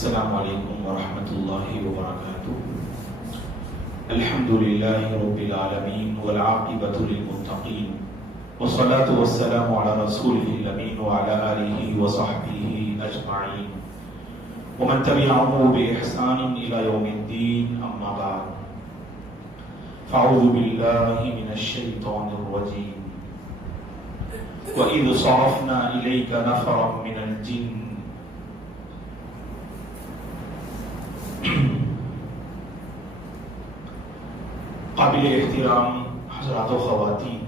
السلام علیکم ورحمۃ اللہ وبرکاتہ۔ الحمد للہ رب العالمین والعاقبۃ للمتقین والصلاة والسلام علی رسولہ الامین وعلی آلہ وصحبہ اجمعین ومن تبعهم بإحسان إلى يوم الدین، اما بعد فاعوذ باللہ من الشیطان الرجیم وَإِذْ صَرَفْنَا إِلَيْكَ نَفَرًا مِنَ الْجِنِّ۔ قابل احترام حضرات و خواتین،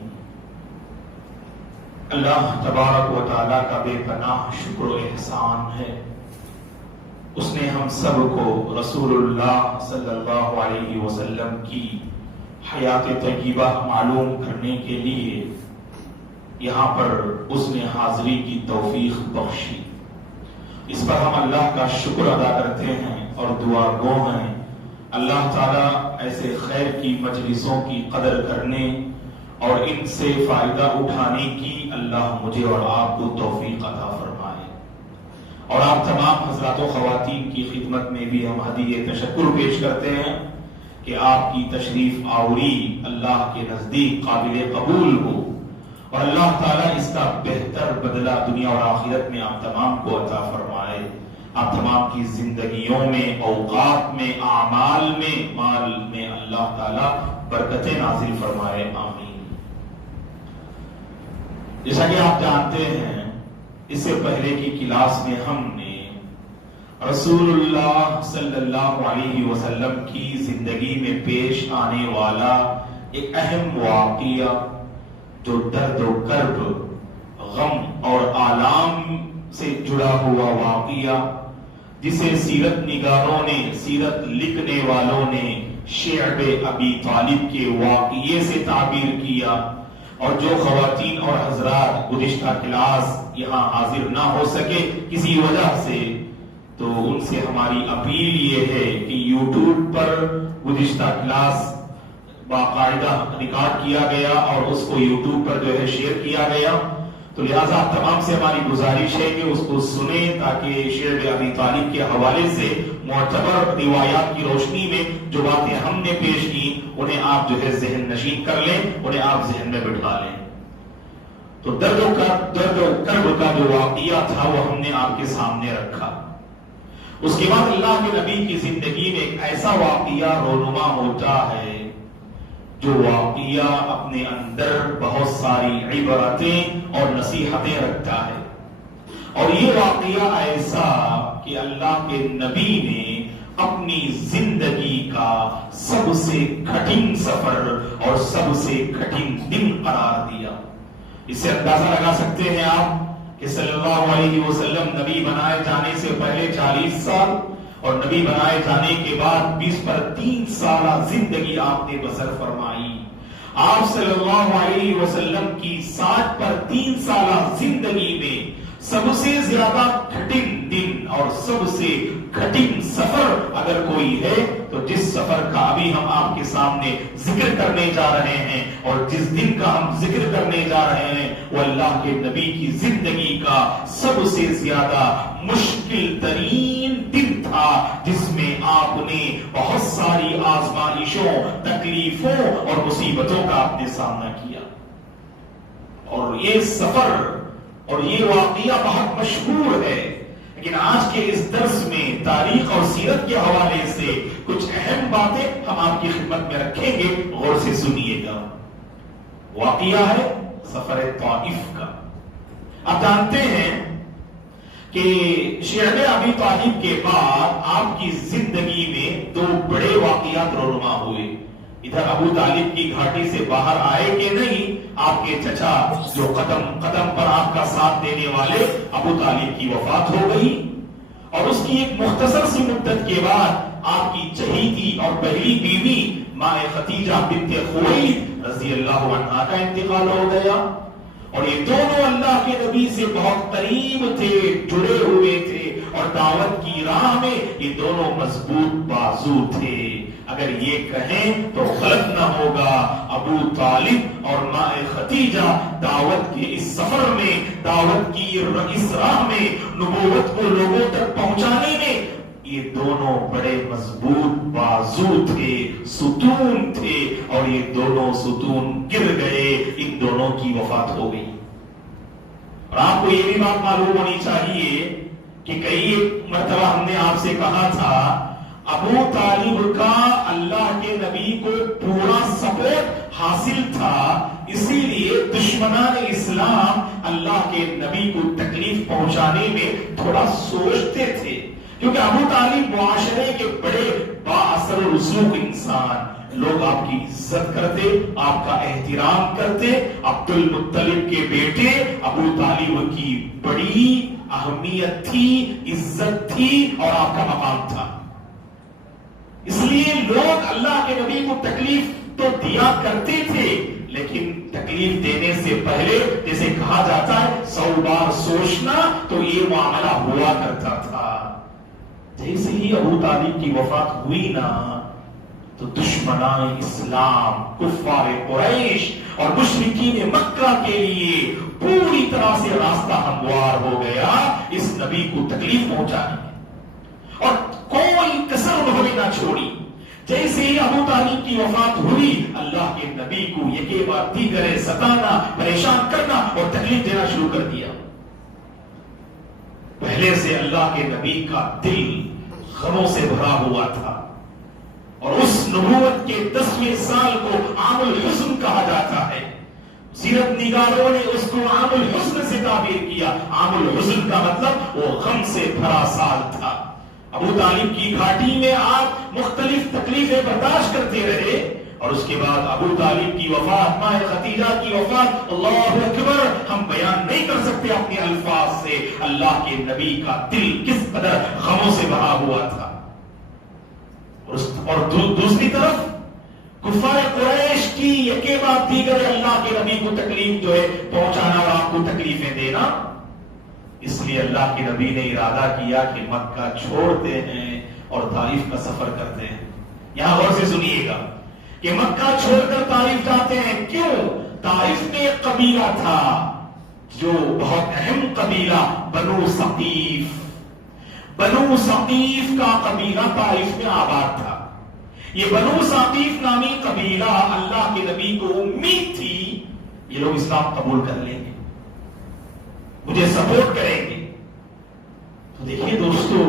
اللہ تبارک و تعالیٰ کا بے پناہ شکر و احسان ہے۔ اس نے ہم سب کو رسول اللہ صلی اللہ علیہ وسلم کی حیات طیبہ معلوم کرنے کے لیے یہاں پر اس نے حاضری کی توفیق بخشی۔ اس پر ہم اللہ کا شکر ادا کرتے ہیں اور دعا گو ہیں اللہ تعالیٰ ایسے خیر کی مجلسوں کی قدر کرنے اور ان سے فائدہ اٹھانے کی اللہ مجھے اور آپ کو توفیق عطا فرمائے۔ اور آپ تمام حضرات و خواتین کی خدمت میں بھی ہم ہدیہ تشکر پیش کرتے ہیں کہ آپ کی تشریف آوری اللہ کے نزدیک قابل قبول ہو اور اللہ تعالیٰ اس کا بہتر بدلہ دنیا اور آخرت میں آپ تمام کو عطا فرمائے۔ آپ تمام کی زندگیوں میں، اوقات میں، اعمال میں، مال میں اللہ تعالیٰ برکتیں نازل فرمائے، آمین۔ جیسا کہ آپ جانتے ہیں، اس سے پہلے کی کلاس میں ہم نے رسول اللہ صلی اللہ علیہ وسلم کی زندگی میں پیش آنے والا ایک اہم واقعہ جو درد و کرب، غم اور آلام سے جڑا ہوا واقعہ، جسے سیرت نگاروں نے، سیرت لکھنے والوں نے شعب ابی طالب کے واقعے سے تعبیر کیا، اور جو خواتین اور حضرات گزشتہ کلاس یہاں حاضر نہ ہو سکے کسی وجہ سے، تو ان سے ہماری اپیل یہ ہے کہ یوٹیوب پر گزشتہ کلاس باقاعدہ ریکارڈ کیا گیا اور اس کو یوٹیوب پر جو ہے شیئر کیا گیا، تو لہٰذا تمام سے ہماری گزارش ہے کہ اس کو سنیں تاکہ شعب ابی طالب کے حوالے سے معتبر روایات کی روشنی میں جو باتیں ہم نے پیش کی انہیں آپ جو ہے ذہن نشین کر لیں، انہیں آپ ذہن میں بٹھا لیں۔ تو درد و کرب کا جو واقعہ تھا وہ ہم نے آپ کے سامنے رکھا۔ اس کے بعد اللہ کے نبی کی زندگی میں ایک ایسا واقعہ رونما ہوتا ہے جو واقعہ اپنے اندر بہت ساری عبرتیں اور نصیحتیں رکھتا ہے، اور یہ واقعہ ایسا کہ اللہ کے نبی نے اپنی زندگی کا سب سے کٹھن سفر اور سب سے کٹھن دن قرار دیا۔ اس سے اندازہ لگا سکتے ہیں آپ کہ صلی اللہ علیہ وسلم نبی بنائے جانے سے پہلے 40 سال اور نبی بنائے جانے کے بعد 20 پر 3 سالہ زندگی آپ نے بسر فرمائی۔ آپ صلی اللہ علیہ وسلم کی 60 پر 3 سالہ زندگی میں سب سے زیادہ کٹھن دن اور سب سے کٹھن سفر اگر کوئی ہے تو جس سفر کا ابھی ہم آپ کے سامنے ذکر کرنے جا رہے ہیں اور جس دن کا ہم ذکر کرنے جا رہے ہیں وہ اللہ کے نبی کی زندگی کا سب سے زیادہ مشکل ترین دن تھا، جس میں آپ نے بہت ساری آزمائشوں، تکلیفوں اور مصیبتوں کا آپ نے سامنا کیا۔ اور یہ سفر اور یہ واقعہ بہت مشہور ہے، لیکن آج کے اس درس میں تاریخ اور سیرت کے حوالے سے کچھ اہم باتیں ہم آپ کی خدمت میں رکھیں گے، غور سے سنیے گا۔ واقعہ ہے سفر طائف کا۔ آپ جانتے ہیں کہ شعب ابی طالب کے بعد آپ کی زندگی میں 2 بڑے واقعات رونما ہوئے۔ ادھر ابو طالب کی گھاٹی سے باہر آئے کہ نہیں، آپ کے چچا جو قدم قدم پر آپ کا ساتھ دینے والے ابو طالب کی وفات ہو گئی، اور اس کی ایک مختصر سی مدت کے بعد آپ کی چہیتی اور پہلی بیوی ماں خدیجہ بنت خویلد رضی اللہ عنہا کا انتقال ہو گیا۔ اور یہ دونوں اللہ کے نبی سے بہت قریب تھے، جڑے ہوئے تھے، اور دعوت کی راہ میں یہ دونوں مضبوط بازو تھے۔ اگر یہ کہیں تو غلط نہ ہوگا، ابو طالب اور ماں خدیجہ دعوت کے اس سفر میں، دعوت کی اس راہ میں، نبوت کو لوگوں تک پہنچانے میں یہ دونوں بڑے مضبوط بازو تھے، ستون تھے، اور یہ دونوں ستون گر گئے، ان دونوں کی وفات ہو گئی۔ اور آپ کو یہ بھی بات معلوم ہونی چاہیے کہ کئی مرتبہ ہم نے آپ سے کہا تھا ابو طالب کا اللہ کے نبی کو پورا سپورٹ حاصل تھا، اسی لیے دشمنان اسلام اللہ کے نبی کو تکلیف پہنچانے میں تھوڑا سوچتے تھے، کیونکہ ابو طالب معاشرے کے بڑے با اثر و رسوخ انسان، لوگ آپ کی عزت کرتے، آپ کا احترام کرتے۔ عبد المطلب کے بیٹے ابو طالب کی بڑی اہمیت تھی، عزت تھی، اور آپ کا مقام تھا، اس لیے لوگ اللہ کے نبی کو تکلیف تو دیا کرتے تھے، لیکن تکلیف دینے سے پہلے جیسے کہا جاتا ہے 100 بار سوچنا، تو یہ معاملہ ہوا کرتا تھا۔ جیسے ہی ابو طالب کی وفات ہوئی نا، تو دشمنان اسلام، کفار قریش اور مشرکین مکہ کے لیے پوری طرح سے راستہ ہموار ہو گیا اس نبی کو تکلیف پہنچانے میں، اور کوئی کسر انہوں نے نہ چھوڑی۔ جیسے ہی ابو طالب کی وفات ہوئی، اللہ کے نبی کو یکے بعد دیگرے ستانا، پریشان کرنا اور تکلیف دینا شروع کر دیا۔ پہلے سے اللہ کے نبی کا دل غموں سے بھرا ہوا تھا، اور اس نبوت کے 10ویں سال کو عام الحزن کہا جاتا ہے۔ سیرت نگاروں نے اس کو عام الحزن سے تعبیر کیا۔ عام الحزن کا مطلب وہ غم سے بھرا سال تھا۔ ابو طالب کی گھاٹی میں آپ مختلف تکلیفیں برداشت کرتے رہے، اور اس کے بعد ابو طالب کی وفات، ماں خدیجہ کی وفات، اللہ اکبر، ہم بیان نہیں کر سکتے اپنے الفاظ سے اللہ کے نبی کا دل کس قدر غموں سے بھرا ہوا تھا۔ اور دوسری طرف کفار قریش کی یکے بعد دیگر اللہ کے نبی کو تکلیف جو ہے پہنچانا اور آپ کو تکلیفیں دینا، اس لیے اللہ کے نبی نے ارادہ کیا کہ مکہ چھوڑتے ہیں اور طائف کا سفر کرتے ہیں۔ یہاں غور سے سنیے گا کہ مکہ چھوڑ کر طائف جاتے ہیں، کیوں؟ طائف میں ایک قبیلہ تھا جو بہت اہم قبیلہ، بنو ثقیف۔ بنو ثقیف کا قبیلہ طائف میں آباد تھا۔ یہ بنو ثقیف نامی قبیلہ اللہ کے نبی کو امید تھی یہ لوگ اسلام قبول کر لیں گے، مجھے سپورٹ کریں گے۔ تو دیکھیے دوستو،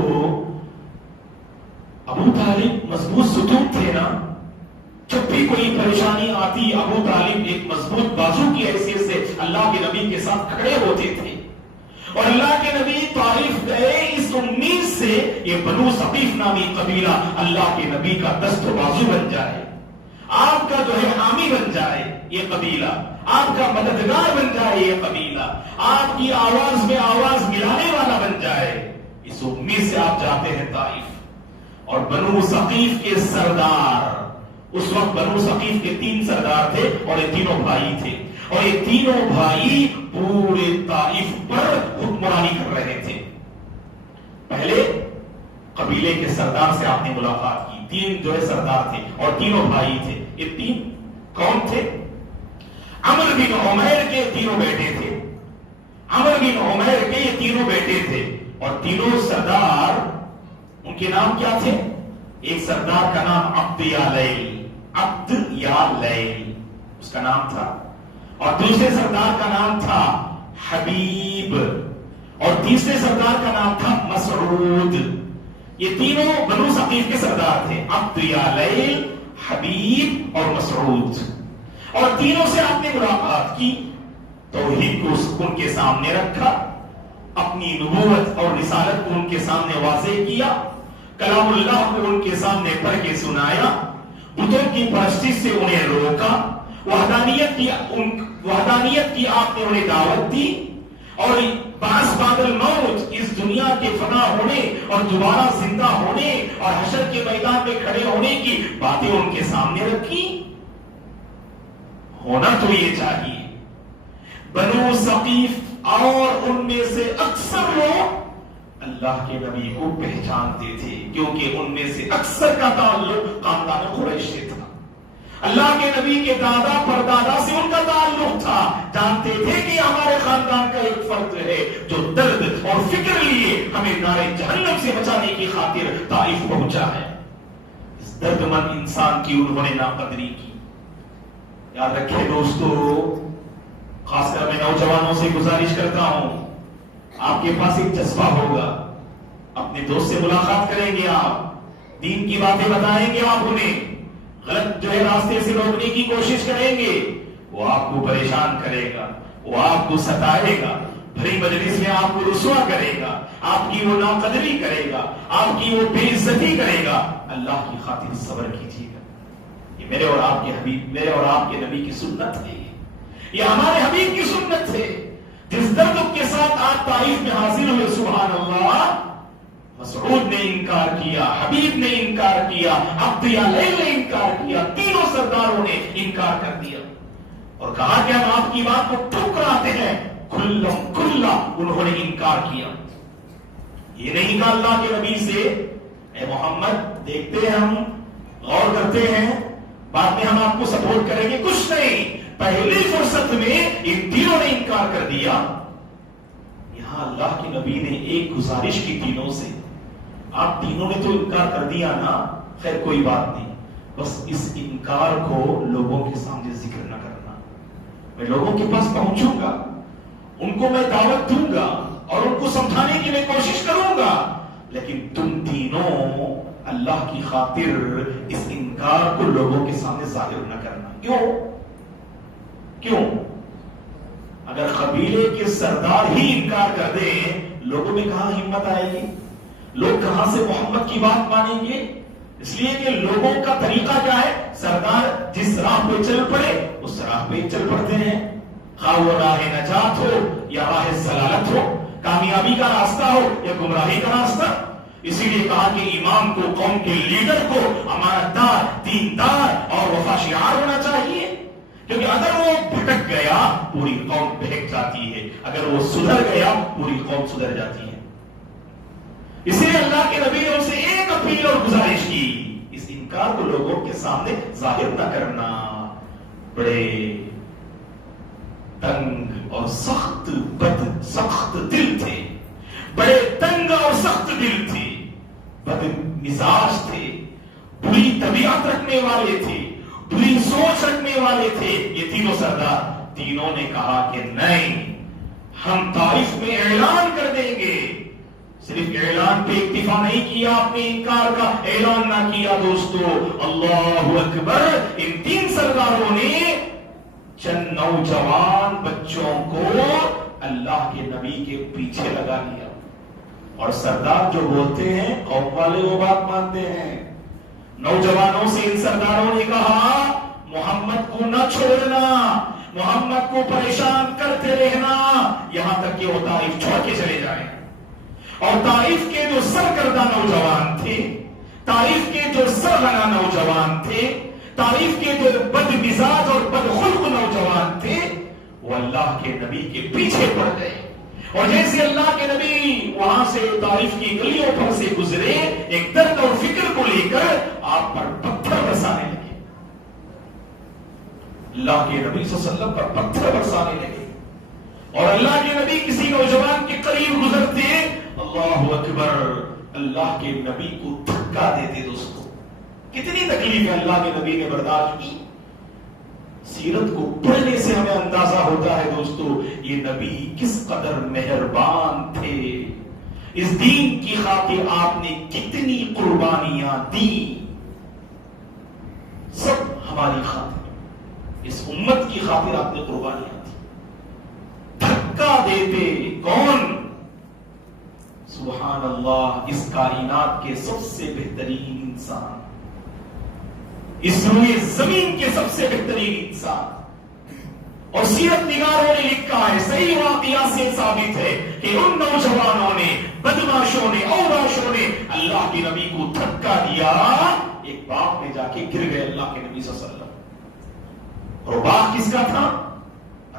ابو طالب مضبوط ستون تھے نا، جب بھی کوئی پریشانی آتی ابو طالب ایک مضبوط بازو کی حیثیت سے اللہ کے نبی کے ساتھ کھڑے ہوتے تھے، اور اللہ کے نبی طائف گئے اس امید سے یہ بنو ثقیف نامی قبیلہ اللہ کے نبی کا دست و بازو بن جائے، آپ کا جو ہے حامی بن جائے یہ قبیلہ، آپ کا مددگار بن جائے یہ قبیلہ، آپ کی آواز میں آواز ملانے والا بن جائے، اس امید سے آپ جاتے ہیں طائف۔ اور بنو ثقیف کے سردار، اس وقت بنو ثقیف کے 3 سردار تھے اور یہ تینوں بھائی تھے، اور یہ تینوں بھائی پورے طائف پر حکمرانی کر رہے تھے۔ پہلے قبیلے کے سردار سے آپ نے ملاقات کی، 3 جو ہے سردار تھے اور تینوں بھائی تھے۔ یہ 3 کون تھے؟ عمر بن عمیر کے تینوں بیٹے تھے، عمر بن عمیر کے یہ تینوں بیٹے تھے، اور تینوں سردار ان کے نام کیا تھے؟ ایک سردار کا نام عبد یا لیل، عبد یا لیل اس کا نام تھا، اور دوسرے سردار کا نام تھا حبیب، اور تیسرے سردار کا نام تھا مسعود۔ یہ تینوں بنو ثقیف کے سردار تھے، عبد یا لیل، حبیب اور مسعود، اور تینوں سے آپ نے ملاقات کی، توحید کو ان کے سامنے رکھا، اپنی نبوت اور رسالت کو ان کے سامنے واضح کیا، کلام اللہ کو ان کے سامنے پڑھ کے سنایا، بتوں کی پرستش سے انہیں روکا، وحدانیت کی آپ نے انہیں دعوت دی، اور بعث بعد الموت، اس دنیا کے فنا ہونے اور دوبارہ زندہ ہونے اور حشر کے میدان میں کھڑے ہونے کی باتیں ان کے سامنے رکھی۔ ہونا تو یہ چاہیے، بنو ثقیف اور ان میں سے اکثر لوگ اللہ کے نبی کو پہچانتے تھے، کیونکہ ان میں سے اکثر کا تعلق خاندان قریش سے تھا۔ اللہ کے نبی کے دادا پردادا سے ان کا تعلق تھا، جانتے تھے کہ ہمارے خاندان کا ایک فرد ہے جو درد اور فکر لیے ہمیں نارے جہنم سے بچانے کی خاطر طائف پہنچا ہے. اس درد مند انسان کی انہوں نے ناقدری کی. یاد رکھیں دوستو، خاص کر میں نوجوانوں سے گزارش کرتا ہوں، آپ کے پاس ایک جذبہ ہوگا، اپنے دوست سے ملاقات کریں گے، آپ دین کی باتیں بتائیں گے، آپ انہیں غلط جو ہے راستے سے روکنے کی کوشش کریں گے، وہ آپ کو پریشان کرے گا، وہ آپ کو ستائے گا، بھری مجلس میں آپ کو رسوا کرے گا، آپ کی وہ ناقدری کرے گا، آپ کی وہ بے عزتی کرے گا. اللہ کی خاطر صبر کیجیے گا. یہ میرے اور آپ کے حبیب، میرے اور آپ کے نبی کی سنت ہے، یہ ہمارے حبیب کی سنت ہے. جس درد کے ساتھ آپ طائف میں حاضر ہوئے، سبحان اللہ، مسعود نے انکار کیا، حبیب نے انکار کیا، عبد یلیل نے انکار کیا، تینوں سرداروں نے انکار کر دیا اور کہا کہ ہم آپ کی بات کو ٹھکراتے ہیں. کھلا انہوں نے انکار کیا. یہ نہیں کہا اللہ کے نبی سے اے محمد دیکھتے ہیں، ہم غور کرتے ہیں، بعد میں ہم آپ کو سپورٹ کریں گے. کچھ نہیں، پہلی فرصت میں ان تینوں نے انکار کر دیا. یہاں اللہ کے نبی نے ایک گزارش کی تینوں سے، آپ تینوں نے تو انکار کر دیا نا، خیر کوئی بات نہیں، بس اس انکار کو لوگوں کے سامنے ذکر نہ کرنا. میں لوگوں کے پاس پہنچوں گا، ان کو میں دعوت دوں گا اور ان کو سمجھانے کی میں کوشش کروں گا، لیکن تم تینوں اللہ کی خاطر اس انکار کو لوگوں کے سامنے ظاہر نہ کرنا. کیوں؟ اگر قبیلے کے سردار ہی انکار کر دیں، لوگوں میں کہاں ہمت آئے گی؟ لوگ کہاں سے محمد کی بات مانیں گے؟ اس لیے کہ لوگوں کا طریقہ کیا ہے، سردار جس راہ پہ چل پڑے اس راہ پہ چل پڑتے ہیں، خواہ وہ راہ نجات ہو یا راہ ضلالت ہو، کامیابی کا راستہ ہو یا گمراہی کا راستہ. اسی لیے کہا کہ امام کو، قوم کے لیڈر کو امانت دار، دیندار اور وفا شعار ہونا چاہیے، کیونکہ اگر وہ بھٹک گیا پوری قوم بہک جاتی ہے، اگر وہ سدھر گیا پوری قوم سدھر جاتی ہے. اسی لیے اللہ کے نبی نے اسے ایک اپیل اور گزارش کی، اس انکار کو لوگوں کے سامنے ظاہر نہ کرنا. بڑے تنگ اور سخت دل تھے، بڑے تنگ اور سخت دل تھے، بد مزاج تھے، بری طبیعت رکھنے والے تھے، بری سوچ رکھنے والے تھے. یہ تینوں سردار، تینوں نے کہا کہ نہیں، ہم طائف میں اعلان کر دیں گے. صرف اعلان پہ اکتفا نہیں کیا، اپنے انکار کا اعلان نہ کیا. دوستو اللہ اکبر، ان تین سرداروں نے چند نوجوان بچوں کو اللہ کے نبی کے پیچھے لگا لیا. اور سردار جو بولتے ہیں قوم والے وہ بات مانتے ہیں. نوجوانوں سے ان سرداروں نے کہا محمد کو نہ چھوڑنا، محمد کو پریشان کرتے رہنا یہاں تک کہ وہ طائف چھوڑ کے چلے جائیں. اور طائف کے جو سرکردہ نوجوان تھے، طائف کے جو سرغنہ نوجوان تھے، طائف کے جو بد مزاج اور بد خلق نوجوان تھے، وہ اللہ کے نبی کے پیچھے پڑ گئے. اور جیسے اللہ کے نبی وہاں سے طائف کی گلیوں پر سے گزرے، ایک درد اور فکر کو لے کر آپ پر پتھر برسانے لگے. اللہ کے نبی صلی اللہ علیہ وسلم پر پتھر برسانے لگے. اور اللہ کے نبی کسی نوجوان کے قریب گزرتے، اللہ اکبر، اللہ کے نبی کو دھکا دیتے. دوستو کتنی تکلیف ہے اللہ کے نبی نے برداشت کی. سیرت کو پڑھنے سے ہمیں اندازہ ہوتا ہے دوستو یہ نبی کس قدر مہربان تھے. اس دین کی خاطر آپ نے کتنی قربانیاں دی، سب ہماری خاطر، اس امت کی خاطر آپ نے قربانیاں دی. دھکا دیتے کون؟ سبحان اللہ، اس کائنات کے سب سے بہترین انسان، اس روئے زمین کے سب سے بہترین انسان. اور سیرت نگاروں نے لکھا ہے، صحیح واقعات سے ثابت ہے کہ ان نوجوانوں نے، بدماشوں نے، اوباشوں نے اللہ کے نبی کو دھکا دیا. ایک باغ میں جا کے گر گئے اللہ کے نبی صلی اللہ علیہ وسلم. اور باغ کس کا تھا؟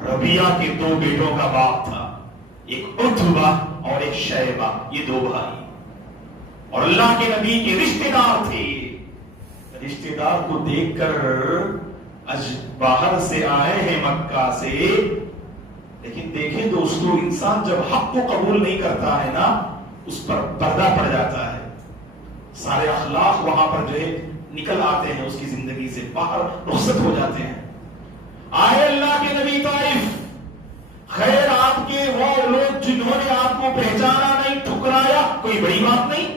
ربیعہ کے دو بیٹوں کا باغ تھا، ایک عتبہ اور ایک شیبہ، یہ دو بھائی. اور اللہ کے نبی کے رشتہ دار تھے. رشتہ دار کو دیکھ کر باہر سے آئے ہیں مکہ سے، لیکن دیکھیں دوستو انسان جب حق کو قبول نہیں کرتا ہے نا اس پر پردہ پڑ جاتا ہے، سارے اخلاق وہاں پر جو ہے نکل آتے ہیں، اس کی زندگی سے باہر رخصت ہو جاتے ہیں۔ آئے اللہ کے نبی طائف، خیر آپ کے وہ لوگ جنہوں نے آپ کو پہچانا نہیں، ٹھکرایا، کوئی بڑی بات نہیں،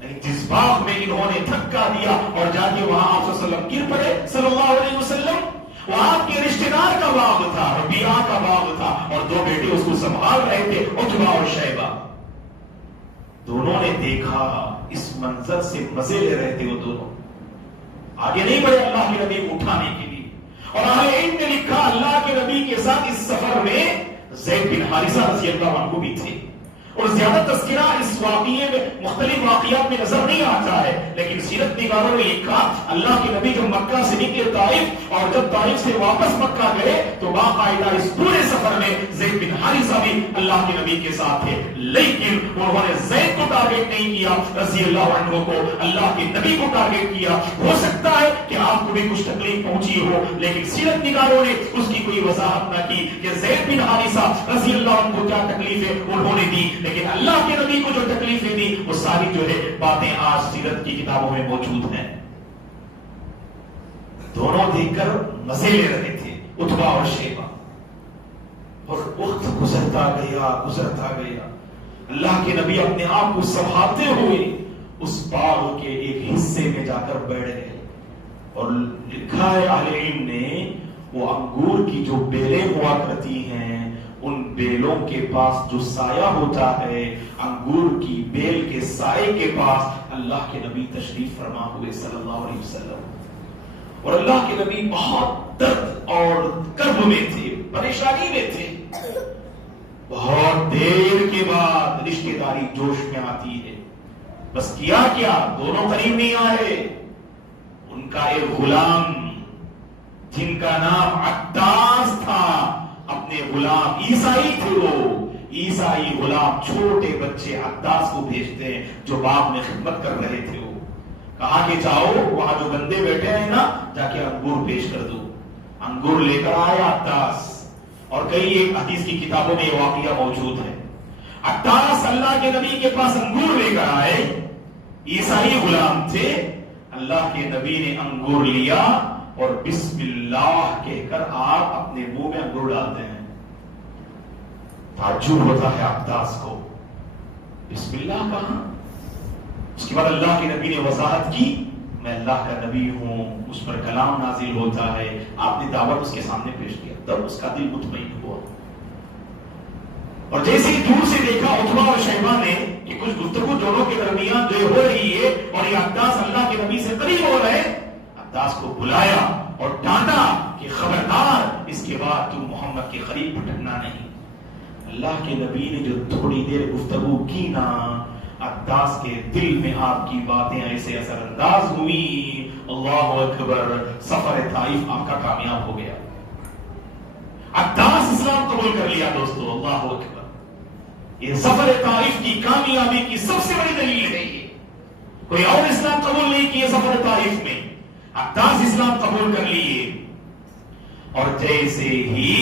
لیکن جس باغ میں انہوں نے دھکا دیا اور جا کے وہاں آپ صلی اللہ علیہ وسلم گر پڑے صلی اللہ علیہ وسلم، وہ آپ کے رشتہ دار کا باغ تھا، ربیعہ کا باغ تھا، اور دو بیٹے اس کو سنبھال رہے تھے، عتبہ اور شیبہ۔ دونوں نے دیکھا، اس منظر سے مزے لے رہے تھے، وہ دونوں آگے نہیں بڑھے اللہ کے نبی کو اٹھانے کے لیے۔ اور اہل علم نے لکھا اللہ کے نبی کے ساتھ اس سفر میں زید بن حارثہ رضی اللہ عنہ بھی تھے، اور زیادہ تذکرہ اس واقعے میں مختلف واقعات میں نظر نہیں آتا ہے، لیکن سیرت نگاروں نے لکھا اللہ کے نبی جب مکہ سے نکلے طائف، اور جب طائف سے واپس مکہ گئے تو باقاعدہ اس پورے سفر میں زید بن حارثہ بھی اللہ کے نبی کے ساتھ تھے، لیکن انہوں نے زید کو ٹارگیٹ نہیں کیا رضی اللہ عنہ کو، اللہ کے نبی کو ٹارگیٹ کیا۔ ہو سکتا ہے کہ آپ کو بھی کچھ تکلیف پہنچی ہو، لیکن سیرت نگاروں نے اس کی کوئی وضاحت نہ کی کہ زید بن حارثہ رضی اللہ عنہ کو کیا تکلیفیں انہوں نے دی، لیکن اللہ کے نبی کو جو تکلیفیں دی وہ ساری جو ہے باتیں آج سیرت کی کتابوں میں موجود ہیں۔ دونوں دیکھ کر مزے لے رہے تھے، عتبہ اور شیبہ، اور وقت گزرتا گیا گزرتا گیا، اللہ کے نبی اپنے آپ کو سنبھالتے ہوئے اس باغ کے ایک حصے میں جا کر بیٹھ گئے، اور لکھا ہے اہل علم نے وہ انگور کی جو بیلیں ہوا کرتی ہیں، ان بیلوں کے پاس جو سایہ ہوتا ہے، انگور کی بیل کے سائے کے پاس اللہ کے نبی تشریف فرما ہوئے صلی اللہ علیہ وسلم، اور اللہ کے نبی بہت درد اور کرب میں تھے، پریشانی میں تھے۔ بہت دیر کے بعد رشتہ داری جوش میں آتی ہے، بس کیا دونوں قریب نہیں آئے، ان کا ایک غلام جن کا نام عطاس تھا، اپنے غلام عیسائی تھے، وہ عیسائی غلام چھوٹے بچے عطاس کو بھیجتے ہیں جو باغ میں خدمت کر رہے تھے، وہ کہا کہ جاؤ وہاں جو بندے بیٹھے ہیں نا، جا کے انگور پیش کر دو۔ انگور لے کر آیا عطاس، اور کئی ایک حدیث کی کتابوں میں یہ واقعہ موجود ہے۔ عطاس اللہ کے نبی کے پاس انگور لے کر آئے، عیسائی غلام تھے، اللہ کے نبی نے انگور لیا اور بسم اللہ کہہ کر آپ اپنے منہ میں انگور ڈالتے ہیں۔ تعجب ہوتا ہے عطاس کو، بسم اللہ کہاں؟ اس کے بعد اللہ کے نبی نے وضاحت کی، میں اللہ کا نبی ہوں، اس پر کلام نازل ہوتا ہے، آپ نے دعوت اس کے سامنے پیش کیا، تب اس کا دل مطمئن ہوا۔ اور جیسے ہی دور سے دیکھا عتبہ اور شیبہ نے کہ کچھ گفتگو دونوں کے درمیان جو ہو رہی ہے، اور یہ عطاس اللہ کے نبی سے قریب ہو رہے، عطاس کو بلایا اور ڈانٹا کہ خبردار، اس کے بعد تم محمد کے قریب بھٹکنا نہیں۔ اللہ کے نبی نے جو تھوڑی دیر گفتگو کی نا، عطاس کے دل میں آپ کی باتیں ایسے اثر انداز ہوئی، اللہ اکبر، سفر طائف آپ کا کامیاب ہو گیا۔ عطاس اسلام قبول کر لیا دوستو، اللہ اکبر۔ یہ سفر طائف کی کامیابی کی سب سے بڑی دلیل ہے، یہ کوئی اور اسلام قبول نہیں کیے سفر طائف میں، عطاس اسلام قبول کر لیے۔ اور جیسے ہی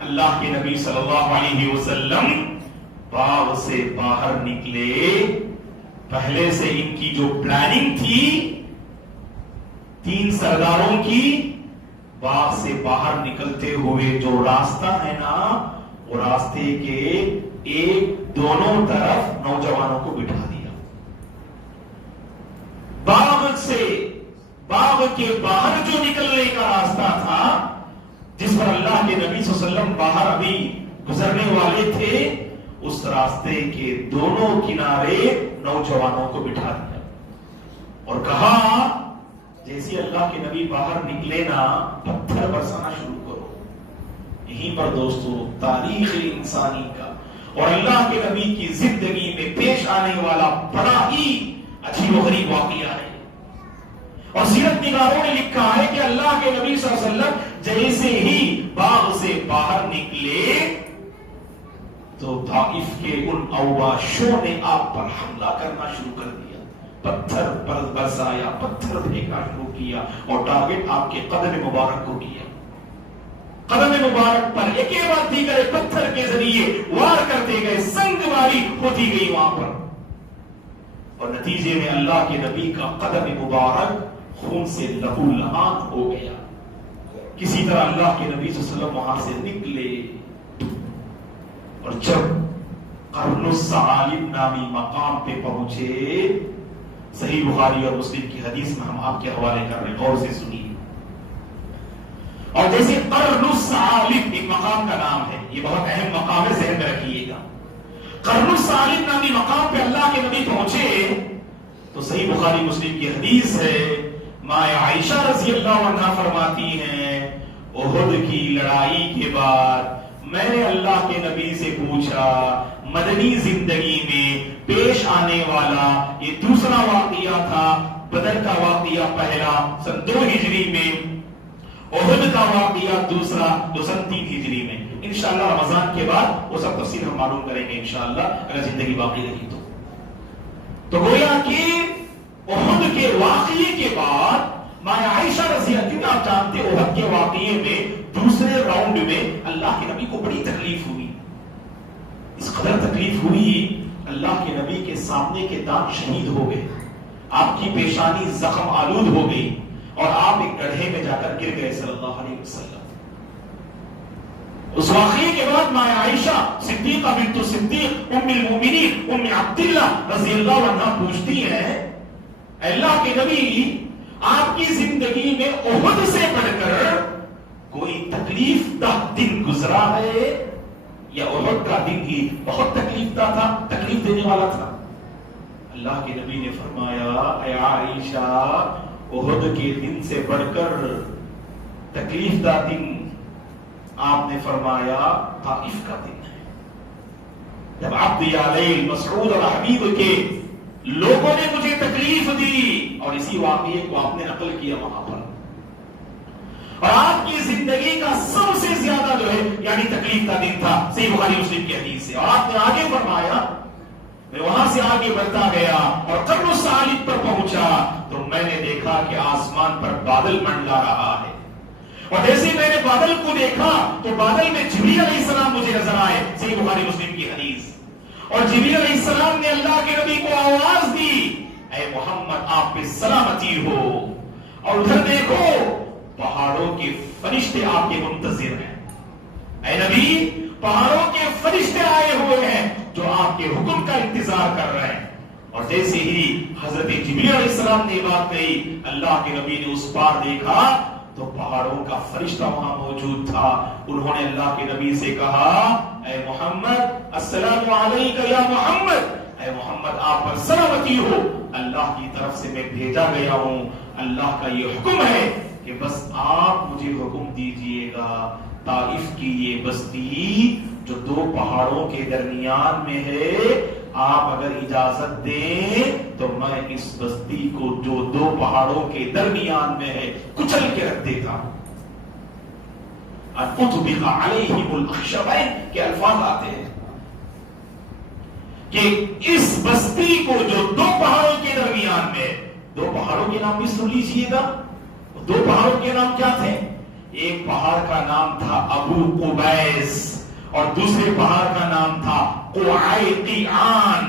اللہ کے نبی صلی اللہ علیہ وسلم باغ سے باہر نکلے، پہلے سے ان کی جو پلاننگ تھی 3 سرداروں کی، باغ سے باہر نکلتے ہوئے جو راستہ ہے نا، وہ راستے کے دونوں طرف نوجوانوں کو بٹھا دیا۔ باغ کے باہر جو نکلنے کا راستہ تھا، جس پر اللہ کے نبی صلی اللہ علیہ وسلم باہر ابھی گزرنے والے تھے، اس راستے کے دونوں کنارے نوجوانوں کو بٹھا دیا اور کہا جیسے اللہ کے نبی باہر نکلے نا، پتھر برسانا شروع کرو۔ یہیں پر دوستو تاریخ انسانی کا اور اللہ کے نبی کی زندگی میں پیش آنے والا بڑا ہی عجیب و غریب واقعہ ہے۔ اور سیرت نگاروں نے لکھا ہے کہ اللہ کے نبی صلی اللہ علیہ وسلم جیسے ہی باغ سے باہر نکلے تو طائف کے ان اوباشوں نے آپ پر حملہ کرنا شروع کر دیا، پتھر پر برسایا، پتھر پھینکنا شروع کیا، اور ٹارگٹ آپ کے قدم مبارک کو کیا۔ قدم مبارک پر ایک بعد دیگر پتھر کے ذریعے وار کرتے گئے، سنگ جاری ہوتی گئی وہاں پر، اور نتیجے میں اللہ کے نبی کا قدم مبارک خون سے لہو لہان ہو گیا۔ کسی طرح اللہ کے نبی صلی اللہ علیہ وسلم وہاں سے نکلے، اور جب قرن الثعالب نامی مقام پہ پہنچے، صحیح بخاری اور مسلم کی حدیث میں ہم آپ کے حوالے کر رہے ہیں، غور سے سنیے۔ اور جیسے قرن الثعالب ایک مقام کا نام ہے، یہ بہت اہم مقام ہے، ذہن میں رکھیے گا۔ قرن الثعالب نامی مقام پہ اللہ کے نبی پہنچے تو صحیح بخاری مسلم کی حدیث ہے، ماں عائشہ رضی اللہ عنہا فرماتی ہیں، احد کی لڑائی کے بعد میں نے اللہ کے نبی سے پوچھا، مدنی زندگی میں پیش آنے والا یہ دوسرا واقعہ تھا، بدر کا واقعہ پہلا سن 2 ہجری میں، احد کا واقعہ دوسرا جو سن 3 ہجری میں۔ انشاءاللہ رمضان کے بعد وہ سب تفصیل ہم معلوم کریں گے انشاءاللہ، اگر زندگی باقی رہی تو گویا کہ احد کے واقعے کے بعد ماں عائشہ رضی اللہ عنہا، آپ جانتے احد کے واقعے میں دوسرے راؤنڈ میں اللہ کے نبی کو بڑی تکلیف ہوئی، اس قدر تکلیف ہوئی اللہ کے نبی کے سامنے کے دانت شہید ہو گئے، آپ کی پیشانی زخم آلود ہو گئی، اور آپ ایک گڑھے میں جا کر گر گئے صلی اللہ علیہ وسلم۔ اس واقعے کے بعد ماں عائشہ صدیقہ بنت صدیق ام المؤمنین ام عبداللہ رضی اللہ عنہا پوچھتی ہیں، اللہ کے نبی آپ کی زندگی میں احد سے بڑھ کر کوئی تکلیف دہ دن گزرا ہے، یا احد کا دن ہی بہت تکلیف دہ تھا، تکلیف دینے والا تھا؟ اللہ کے نبی نے فرمایا، اے عائشہ، احد کے دن سے بڑھ کر تکلیف دہ دن آپ نے فرمایا طائف کا دن ہے، جب عبد یالیل مسعود اور حبیب کے لوگوں نے مجھے تکلیف دی، اور اسی واقعے کو آپ نے نقل کیا وہاں پر، اور آپ کی زندگی کا سب سے زیادہ جو ہے یعنی تکلیف کا دن تھا، صحیح بخاری مسلم کی حدیث ہے۔ اور آپ نے آگے فرمایا، میں وہاں سے آگے بڑھتا گیا اور قرن الثعالب پر پہنچا تو میں نے دیکھا کہ آسمان پر بادل منڈلا رہا ہے، اور جیسے میں نے بادل کو دیکھا تو بادل میں جبریل علیہ السلام مجھے نظر آئے، صحیح بخاری مسلم کی حدیث، اور جبریل علیہ السلام نے اللہ کے نبی کو آواز دی، اے محمد آپ پہ سلامتی ہو، اور ادھر دیکھو پہاڑوں کے فرشتے آپ کے منتظر ہیں، اے نبی پہاڑوں کے فرشتے آئے ہوئے ہیں جو آپ کے حکم کا انتظار کر رہے ہیں۔ اور جیسے ہی حضرت جبریل علیہ السلام نے بات کہی، اللہ کے نبی نے اس پار دیکھا تو پہاڑوں کا فرشتہ وہاں موجود تھا، انہوں نے اللہ کے نبی سے کہا، اے محمد السلام علیکہ یا محمد، اے محمد آپ پر سلامتی ہو، اللہ کی طرف سے میں بھیجا گیا ہوں، اللہ کا یہ حکم ہے کہ بس آپ مجھے حکم دیجئے گا، طائف کی یہ بستی جو 2 پہاڑوں کے درمیان میں ہے، آپ اگر اجازت دیں تو میں اس بستی کو جو 2 پہاڑوں کے درمیان میں ہے کچل کے رکھ دیتا ہوں۔ اطبق علیہم الاخشبین کے الفاظ آتے ہیں کہ اس بستی کو جو 2 پہاڑوں کے درمیان میں، 2 پہاڑوں کے نام بھی سن لیجئے گا، 2 پہاڑوں کے نام کیا تھے؟ ایک پہاڑ کا نام تھا ابو قبیس اور دوسرے پہاڑ کا نام تھا قعیقیعان،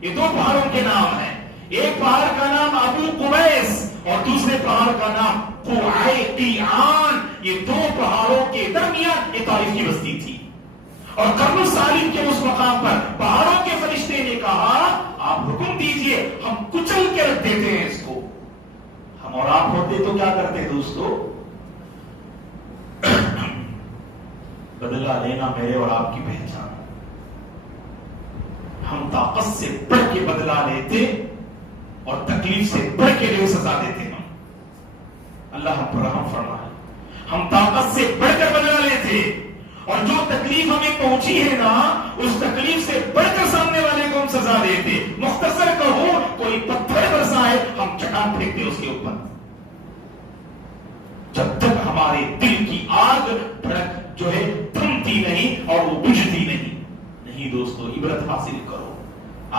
یہ 2 پہاڑوں کے نام ہیں، ایک پہاڑ کا نام ابو قبیس اور دوسرے پہاڑ کا نام قعیقیعان، یہ 2 پہاڑوں کے درمیان یہ طائف کی بستی تھی۔ اور قرن الثعالب کے اس مقام پر پہاڑوں کے فرشتے نے کہا، آپ حکم دیجئے ہم کچل کے رکھ دیتے ہیں اس کو۔ ہم اور آپ ہوتے تو کیا کرتے دوستو؟ بدلہ لینا میرے اور آپ کی پہچان، ہم طاقت سے بڑھ کے بدلہ لیتے اور تکلیف سے بڑھ کے لیے سزا دیتے ہیں۔ اللہ ہم پر رحم فرمائے، ہم طاقت سے بڑھ کر بدلہ لیتے، اور جو تکلیف ہمیں پہنچی ہے نا اس تکلیف سے بڑھ کر سامنے والے کو ہم سزا دیتے۔ مختصر کہو، کوئی پتھر برسائے ہم چٹان پھینکتے اس کے اوپر، جب تک ہمارے دل کی آگ بھڑک جو ہے تھمتی نہیں اور وہ بجھتی نہیں۔ نہیں دوستو، عبرت حاصل کرو،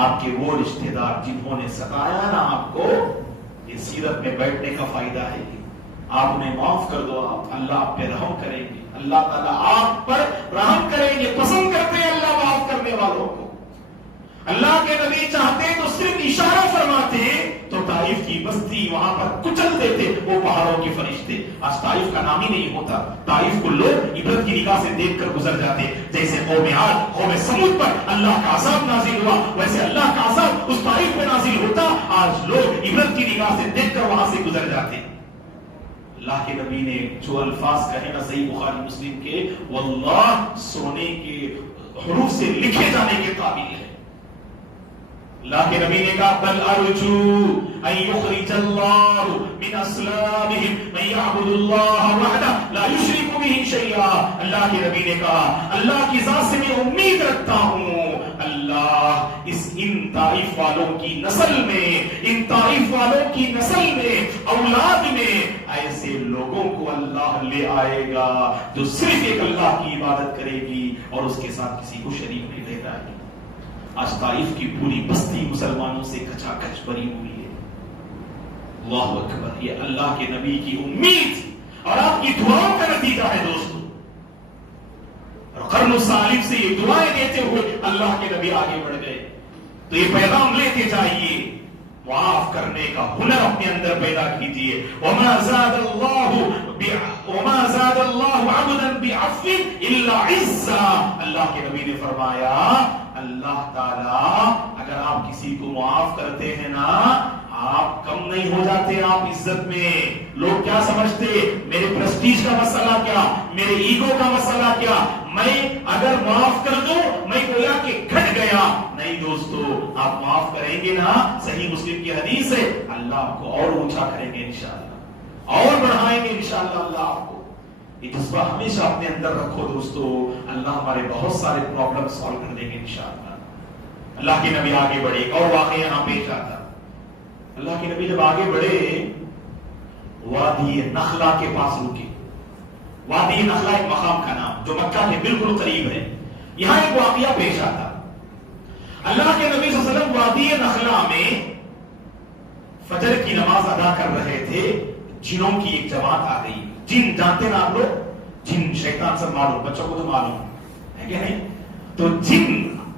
آپ کے وہ رشتہ دار جنہوں نے ستایا نا آپ کو، یہ سیرت میں بیٹھنے کا فائدہ ہے، آپ انہیں معاف کر دو، آپ اللہ آپ پہ رحم کریں گے، اللہ تعالیٰ آپ پر رحم کریں گے، پسند کرتے ہیں اللہ معاف کرنے والوں کو۔ اللہ کے نبی چاہتے تو صرف اشارہ فرماتے تو طائف کی بستی وہاں پر کچل دیتے وہ پہاڑوں کے فرشتے. آج طائف کا نام ہی نہیں ہوتا. طائف کو لوگ عبرت کی نگاہ سے دیکھ کر گزر جاتے. جیسے قوم عاد قوم سمود پر اللہ کا عذاب نازل ہوا ویسے اللہ کا عذاب اس طائف پہ نازل ہوتا. آج لوگ عبرت کی نگاہ سے دیکھ کر وہاں سے گزر جاتے. اللہ کے نبی نے جو الفاظ کہے نا صحیح بخاری مسلم کے واللہ سونے کے حروف سے لکھے جانے کے قابل ہے. اللہ کے نبی نے کہا بل ارجو ان یخرج اللہ من اصلابہم من یعبد اللہ وحدہ لا یشرک بہ شیئا. اللہ کے نبی نے کہا اللہ کی ذات سے میں امید رکھتا ہوں اللہ ان طائف والوں کی نسل میں ان طائف والوں کی نسل میں اولاد میں ایسے لوگوں کو اللہ لے آئے گا جو صرف ایک اللہ کی عبادت کرے گی اور اس کے ساتھ کسی کو شریک نہیں لے جائے گی. آج طائف کی پوری بستی مسلمانوں سے کچا کچ بری ہوئی ہے. اللہ اکبر. یہ اللہ کے نبی کی امید اور آپ کی دعاؤں کا نتیجہ ہے دوستو. اور قرن الصالح سے یہ دعائیں دیتے ہوئے اللہ کے نبی آگے بڑھ گئے. تو یہ پیغام لیتے جائیے معاف کرنے کا ہنر اپنے اندر پیدا کیجیے. وما زاد اللہ عبدا بعفو الا عزا. اللہ کے نبی نے فرمایا اللہ تعالی اگر آپ کسی کو معاف کرتے ہیں نا آپ کم نہیں ہو جاتے آپ عزت میں. لوگ کیا سمجھتے میرے پریسٹیج کا مسئلہ کیا میرے ایگو کا مسئلہ کیا میں اگر معاف کر دوں میں گویا کہ گھٹ گیا. نہیں دوستو آپ معاف کریں گے نا صحیح مسلم کی حدیث ہے اللہ آپ کو اور اونچا کریں گے انشاءاللہ اور بڑھائیں گے انشاءاللہ. اللہ آپ کو یہ جذبہ ہمیشہ اپنے اندر رکھو دوستو. اللہ ہمارے بہت سارے پرابلم سالو کر دیں گے انشاءاللہ. اللہ کے نبی آگے بڑھے. ایک اور واقعہ یہاں پیش آتا. اللہ کے نبی جب آگے بڑھے وادی نخلا کے پاس رکے. وادی نخلا ایک مقام کا نام جو مکہ کے بالکل قریب ہے. یہاں ایک واقعہ پیش آتا. اللہ کے نبی صلی اللہ علیہ وسلم وادی نخلا میں فجر کی نماز ادا کر رہے تھے. جنوں کی ایک جماعت آ گئی. جن جانتے نا آپ لوگ جن شیطان سے معلوم بچوں کو تو معلوم ہے کہ نہیں. تو جن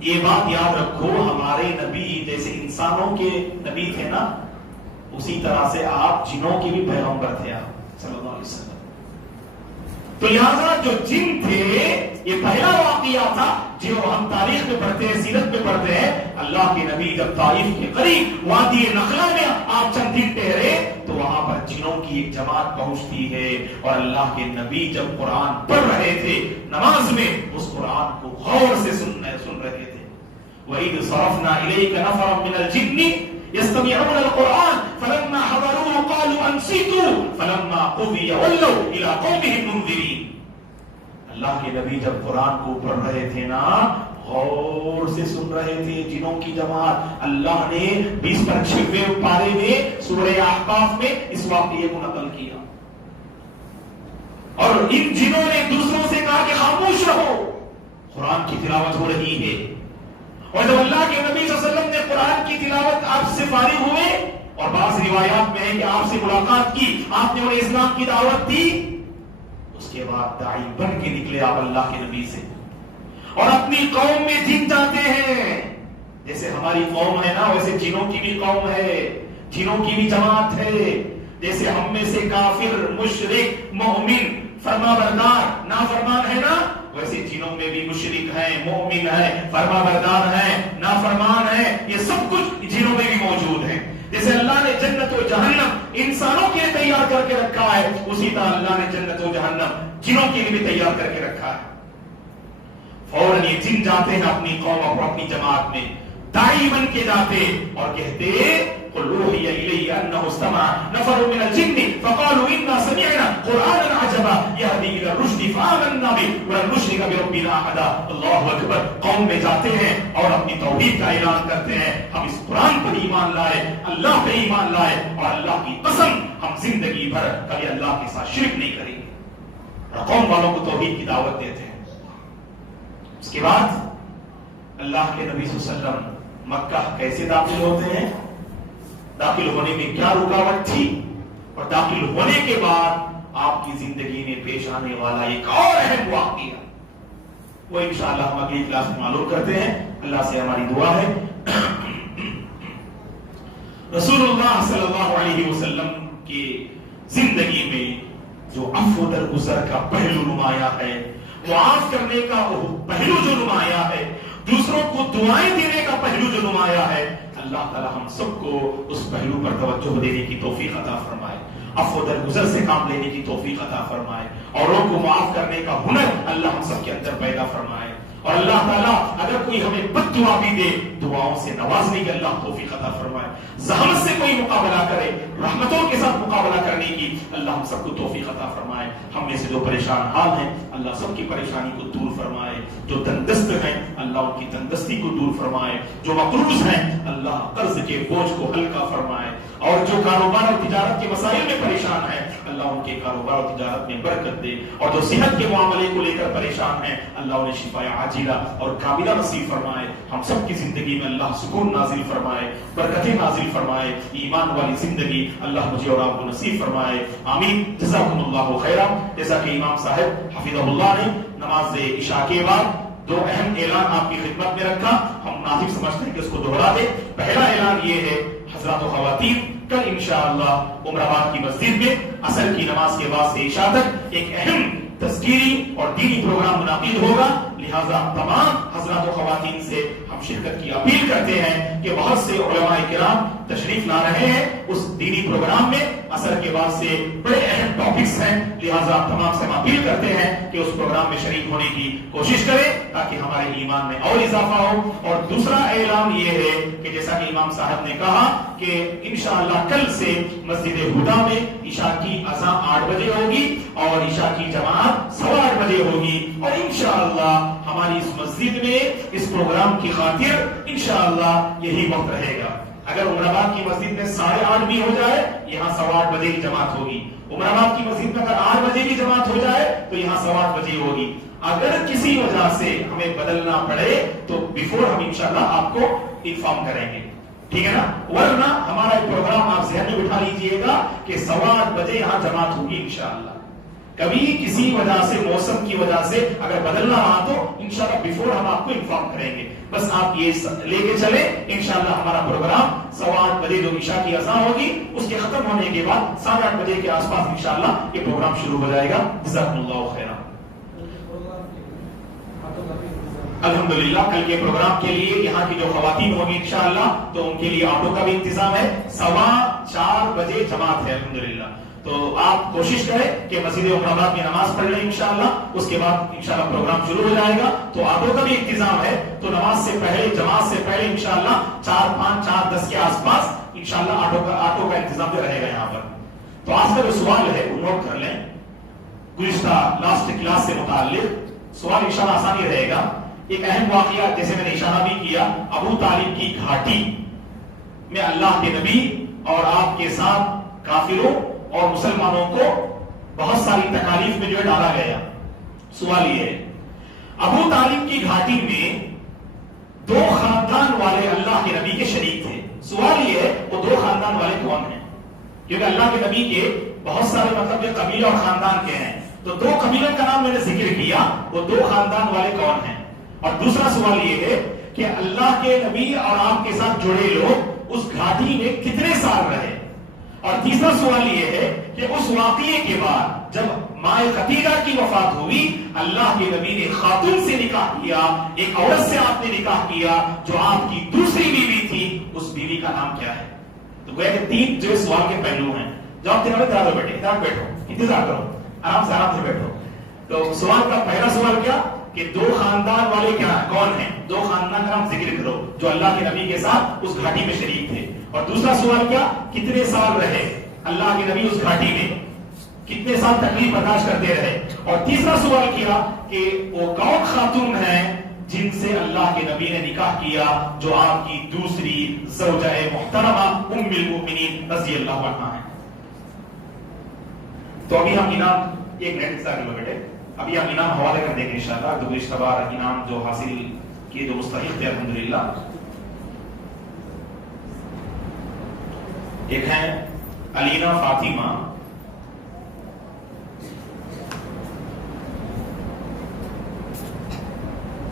یہ بات یاد رکھو ہمارے نبی جیسے انسانوں کے نبی تھے نا اسی طرح سے آپ جنوں کے بھی پیغمبر تھے آپ صلی اللہ علیہ وسلم. تو لہذا جو جن تھے یہ پہلا واقعہ تھا جو ہم تاریخ میں پڑھتے ہیں سیرت میں پڑھتے ہیں. اللہ کے نبی جب طائف کے قریب وادی نخلا میں آپ چند دن ٹھہرے تو وہاں پر جنوں کی ایک جماعت پہنچتی ہے اور اللہ کے نبی جب قرآن پڑھ رہے تھے نماز میں اس قرآن کو غور سے سن رہے تھے. وَإِذْ صَرَفْنَا إِلَيْكَ نَفَرًا مِنَ الْجِنِّ يَسْتَمِعُونَ الْقُرْآنَ فَلَمَّا حَضَرُوهُ قَالُوا أَنصِتُوا فَلَمَّا قُضِيَ وَلَّوْا إِلَىٰ قَوْمِهِم مُنذِرِينَ. اللہ کے نبی جب قرآن کو پڑھ رہے تھے نا غور سے سن رہے تھے. جنوں کی جماعت اللہ نے 20-25 پارے میں سورہ احقاف میں اس واقعے کو نقل کیا اور ان جنوں نے دوسروں سے کہا کہ خاموش رہو قرآن کی تلاوت ہو رہی ہے. اور جب اللہ کے نبی صلی اللہ علیہ وسلم نے قرآن کی تلاوت آپ سے فارغ ہوئے اور بعض روایات میں ہے کہ آپ سے ملاقات کی آپ نے انہیں اسلام کی دعوت دی اس کے بعد داعی بن کے نکلے آپ اللہ کے نبی سے اور اپنی قوم میں جن جاتے ہیں. جیسے ہماری قوم ہے نا ویسے جنوں کی بھی قوم ہے جنوں کی بھی جماعت ہے. جیسے ہم میں سے کافر مشرک مومن فرما بردار نافرمان ہے نا ویسے جنوں میں بھی مشرک ہیں مومن ہیں فرما بردار ہیں نافرمان ہیں. یہ سب کچھ جنوں میں بھی موجود ہے. جیسے اللہ نے جنت و جہنم انسانوں کے لیے تیار کر کے رکھا ہے اسی طرح اللہ نے جنت و جہنم جنوں کے لیے بھی تیار کر کے رکھا ہے. فوراً یہ جن جاتے ہیں اپنی قوم اور اپنی جماعت میں داعی بن کے جاتے اور کہتے قل اوحی الی انہ استمع نفر من الجن فقالوا انا سمعنا قرانا عجبا یہدی الی الرشد فآمنا به ولن نشرک بربنا احدا. اللہ اکبر. قوم میں جاتے ہیں اور اپنی توحید کا اعلان کرتے ہیں ہم اس قرآن پر ایمان لائے اللہ پہ ایمان لائے اور اللہ کی قسم ہم زندگی بھر کبھی اللہ کے ساتھ شرک نہیں کریں گے اور قوم والوں کو توحید کی دعوت دیتے ہیں. اس کے بعد اللہ کے نبی صلی اللہ علیہ وسلم مکہ کیسے داخل ہوتے ہیں داخل ہونے میں کیا رکاوٹ تھی اور داخل ہونے کے بعد آپ کی زندگی میں پیش آنے والا ایک اور اہم واقعہ وہ انشاءاللہ ہم اگلی کلاس میں معلوم کرتے ہیں. اللہ سے ہماری دعا ہے رسول اللہ صلی اللہ علیہ وسلم کی زندگی میں جو عفو درگزر کا پہلو نمایاں ہے، معاف کرنے کا وہ پہلو جو نمایاں ہے، دوسروں کو دعائیں دینے کا پہلو جو نمایاں ہے، اللہ تعالی ہم سب کو اس پہلو پر توجہ دینے کی توفیق عطا فرمائے، عفو درگزر سے کام لینے کی توفیق عطا فرمائے، اوروں کو معاف کرنے کا ہنر اللہ ہم سب کے اندر پیدا فرمائے، اور اللہ تعالیٰ اگر کوئی ہمیں بد دعا بھی دے دعاؤں سے نوازنے کی اللہ توفیق عطا فرمائے، زحمت سے کوئی مقابلہ کرے رحمتوں کے ساتھ مقابلہ کرنے کی اللہ ہم سب کو توفیق عطا فرمائے، ہم میں سے جو پریشان حال ہیں اللہ سب کی پریشانی کو دور فرمائے، جو تندرست ہیں اللہ ان کی تندرستی کو دور فرمائے، جو مقروض ہیں اللہ قرض کے بوجھ کو ہلکا فرمائے، اور جو کاروبار اور تجارت کے مسائل میں پریشان ہیں اللہ ان کے کاروبار اور تجارت میں برکت دے، اور جو صحت کے معاملے کو لے کر پریشان ہیں اللہ انہیں شفا عاجلہ اور کاملہ نصیب فرمائے، ہم سب کی زندگی میں اللہ سکون نازل فرمائے، برکتیں نازل فرمائے، ایمان والی زندگی اللہ مجھے اور آپ کو نصیب فرمائے، آمین۔ جزاکم اللہ خیرا۔ جیسا کہ امام صاحب حفظہ اللہ نے نماز عشاء کے بعد دو اہم اعلان آپ کی خدمت میں رکھا، ہم ناظر سمجھتے ہیں کہ اس کو دوہرا دیں۔ پہلا اعلان یہ ہے حضرات و خواتین، کل انشاءاللہ عمر آباد کی مسجد میں عصر کی نماز کے بعد سے عشاء تک ایک اہم تذکیری اور دینی پروگرام منعقد ہوگا، لہذا تمام حضرات و خواتین سے ہم شرکت کی اپیل کرتے ہیں کہ بہت سے علماء کرام تشریف لا رہے ہیں اس دینی پروگرام میں، عصر کے بعد سے بڑے اہم ٹاپکس ہیں، لہذا تمام سے ہم اپیل کرتے ہیں کہ اس پروگرام میں شریک ہونے کی کوشش کریں تاکہ ہمارے ایمان میں اور اضافہ ہو۔ اور دوسرا اعلان یہ ہے کہ جیسا کہ امام صاحب نے کہا کہ انشاءاللہ کل سے مسجد ہدا میں عشاء کی اذان 8 بجے ہوگی اور عشاء کی جماعت 8:15 بجے ہوگی، اور انشاءاللہ ہماری اس مسجد میں اس پروگرام کی خاطر انشاءاللہ یہی وقت رہے گا۔ اگر عمر آباد کی مسجد میں 8:30 بھی ہو جائے یہاں 8:15 بجے کی جماعت ہوگی، عمر آباد کی مسجد میں اگر 8 بجے کی جماعت ہو جائے تو یہاں 8:15 بجے ہوگی۔ اگر کسی وجہ سے ہمیں بدلنا پڑے تو بیفور ہم انشاءاللہ آپ کو انفارم کریں گے، ٹھیک ہے نا؟ ورنہ ہمارا پروگرام آپ ذہن میں بٹھا لیجئے گا کہ 8:15 بجے یہاں جماعت ہوگی انشاءاللہ۔ کبھی کسی وجہ سے موسم کی وجہ سے اگر بدلنا رہا تو انشاءاللہ بیفور ہم آپ کو انفارم کریں گے، بس آپ یہ لے کے چلیں انشاءاللہ ہمارا پروگرام 8:15 بجے جو عشاء کی اذان ہوگی اس کے ختم ہونے کے بعد 8:30 بجے کے آس پاس انشاءاللہ یہ پروگرام شروع ہو جائے گا۔ جزاکم اللہ خیرا۔ الحمدللہ کل کے پروگرام کے لیے یہاں کی جو خواتین ہوگی انشاءاللہ تو ان کے لیے آٹو کا بھی انتظام ہے، 4:15 بجے جماعت ہے الحمدللہ، تو آپ کوشش کریں کہ مسجد عمر آباد میں نماز پڑھ لیں انشاءاللہ، اس کے بعد انشاءاللہ پروگرام شروع ہو جائے گا، تو آٹو کا بھی انتظام ہے، تو نماز سے پہلے جماعت سے پہلے انشاءاللہ 4:05 4:10 کے آس پاس انشاءاللہ آٹو کا انتظام جو رہے گا یہاں پر۔ تو آج کا جو سوال ہے وہ نوٹ کر لیں، گزشتہ لاسٹ کلاس سے متعلق سوال انشاءاللہ آسانی رہے گا۔ ایک اہم واقعہ جیسے میں نے اشارہ بھی کیا، ابو طالب کی گھاٹی میں اللہ کے نبی اور آپ کے ساتھ کافروں اور مسلمانوں کو بہت ساری تکالیف میں جو ہے ڈالا گیا۔ سوال یہ ہے ابو طالب کی گھاٹی میں 2 خاندان والے اللہ کے نبی کے شریک تھے، سوال یہ ہے وہ 2 خاندان والے کون ہیں؟ کیونکہ اللہ کے نبی کے بہت سارے مطلب قبیلے اور خاندان کے ہیں، تو 2 قبیلوں کا نام میں نے ذکر کیا، وہ 2 خاندان والے کون ہیں؟ اور دوسرا سوال یہ ہے کہ اللہ کے نبی اور آپ کے ساتھ جڑے لوگ اس گھاٹی میں کتنے سال رہے؟ اور تیسرا سوال یہ ہے کہ اس واقعے کے بعد جب مائے خدیجہ کی وفات ہوئی اللہ کے نبی نے خاتون سے نکاح کیا، ایک عورت سے آپ نے نکاح کیا جو آپ کی دوسری بیوی تھی، اس بیوی کا نام کیا ہے؟ تو گویا کہ 3 جو سوال کے پہلو ہیں، جواب دینے والے تیار بیٹھے، ادھر بیٹھو، انتظار کرو، آرام سے بیٹھو۔ تو سوال کا پہلا سوال کیا کہ 2 خاندان والے کیا کون ہیں؟ 2 خاندان کا نام ذکر کرو جو اللہ کے نبی کے ساتھ اس گھاٹی میں شریک تھے۔ اور دوسرا سوال کیا کتنے سال رہے اللہ کے نبی اس گھاٹی میں، کتنے سال تکلیف برداشت کرتے رہے؟ اور تیسرا سوال کیا کہ وہ کون خاتون ہیں جن سے اللہ کے نبی نے نکاح کیا جو آپ کی دوسری زوجہ محترمہ ام المؤمنین رضی اللہ عنہا ہیں؟ تو ابھی ہم انعام 1 منٹ انتظار کرو بیٹے، ابھی ہم انعام حوالے کر دیں گے انشاءاللہ، تو گزشتہ بار انعام جو حاصل کیے جو مستحق تھے الحمدللہ۔ ایک ہے علینا فاطمہ